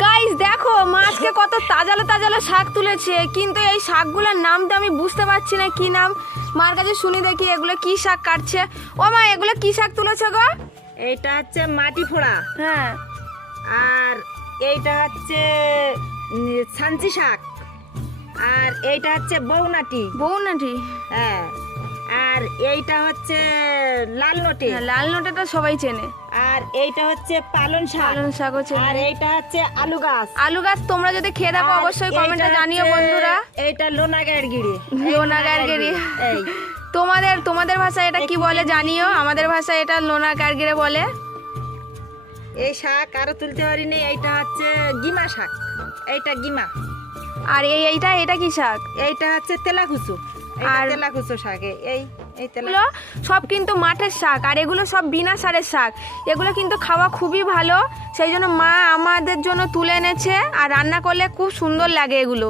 Guys দেখো মাছকে কত তাজালো তাজালো শাক তুলেছে, কিন্তু এই শাকগুলোর নাম তো আমি বুঝতে পারছি না কি নাম। মার কাছে শুনি দেখি এগুলো কি শাক কাটছে। ও মা, এগুলো কি শাক তুলেছে গো? এইটা হচ্ছে মাটি ফোড়া, হ্যাঁ, আর এইটা হচ্ছে ছাঞ্চি শাক, আর এইটা হচ্ছে বউনাটি। বউনাটি। হ্যাঁ, আর এইটা হচ্ছে লাল নটে, হ্যাঁ, লাল নোটেটা সবাই চেনে। আর এইটা হচ্ছে পালন শাক, পালং শাকও আর চেনে। এইটা হচ্ছে আলু গাছ। আলু গাছ তোমরা যদি খেয়ে দেখো আর অবশ্যই এইটা কমেন্টে জানিও হচ্ছে- বন্ধুরা। এইটা লোনাগাড় গিড়ি। লোনাগার গিরি। এই তোমাদের ভাষায় এটা কি বলে জানিও, আমাদের ভাষায় এটা লোনা কারগিরে বলে। এই শাক আরো তুলতে পারিনি। এইটা হচ্ছে গিমা শাক, এইটা গিমা। আর এটা কি শাক? এইটা হচ্ছে তেলাকুচু, আর আর- তেলাকুচু শাক। এই তেলা এগুলো সব কিন্তু মাঠের শাক, আর এগুলো সব বিনা সারের শাক। এগুলো কিন্তু খাওয়া খুবই ভালো, সেই জন্য মা আমাদের জন্য তুলে এনেছে, আর রান্না করলে খুব সুন্দর লাগে এগুলো।